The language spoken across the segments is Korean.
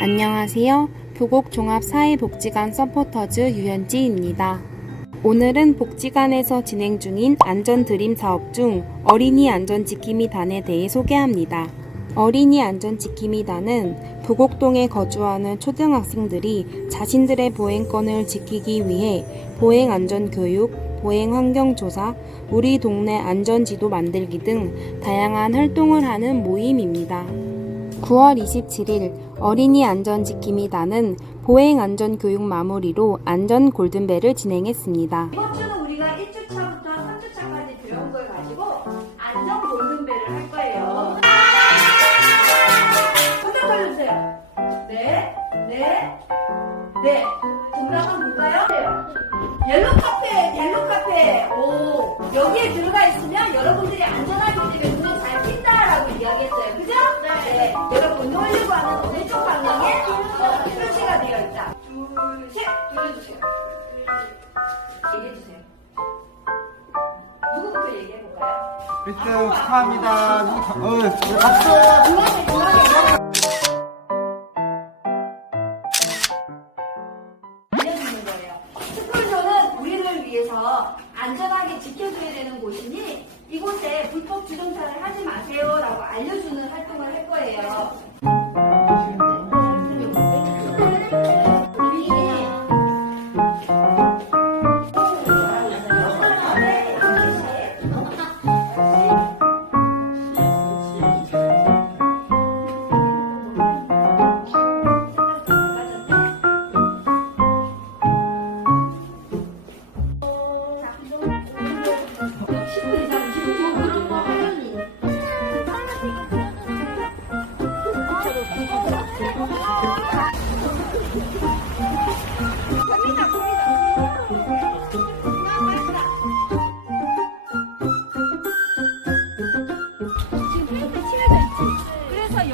안녕하세요. 부곡 종합사회복지관 서포터즈 유현지입니다. 오늘은 복지관에서 진행 중인 안전드림 사업 중 어린이 안전지킴이 단에 대해 소개합니다. 어린이 안전지킴이 단은 부곡동에 거주하는 초등학생들이 자신들의 보행권을 지키기 위해 보행 안전 교육, 보행 환경 조사, 우리 동네 안전 지도 만들기 등 다양한 활동을 하는 모임입니다. 9월 27일 어린이 안전지킴이 단은 보행 안전 교육 마무리로 안전 골든벨을 진행했습니다. 이번 주는 우리가 1주차부터 3주차까지 배운 걸 가지고 안전 골든벨을 할 거예요. 정답 알려주세요. 네, 네, 네. 정답은 뭘까요? 옐로 카페, 옐로 카페. 오, 여기에 들어가 있으면 여러분들이 안전하기 네. 여러분 운동하려고 하는 어느 쪽 방향에 표시가 되어 있다. 둘, 셋. 눌러주세요. 얘기해주세요. 누구부터 얘기해볼까요? 1등 축하합니다. 누구 다- 어, 박수! 알려주는 거예요. 스쿨존은 우리를 위해서 안전하게 지켜줘야 되는 곳이니 이곳에 불법 주정차를 하지 마세요라고 알려주는 활동을 할 거예요.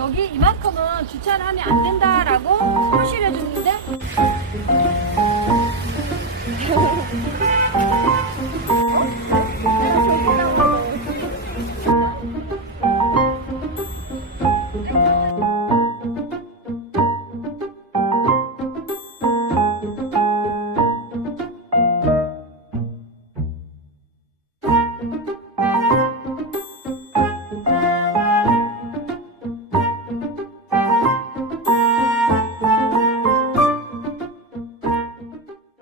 여기 이만큼은 주차를 하면 안 된다라고 표시를 해줬는데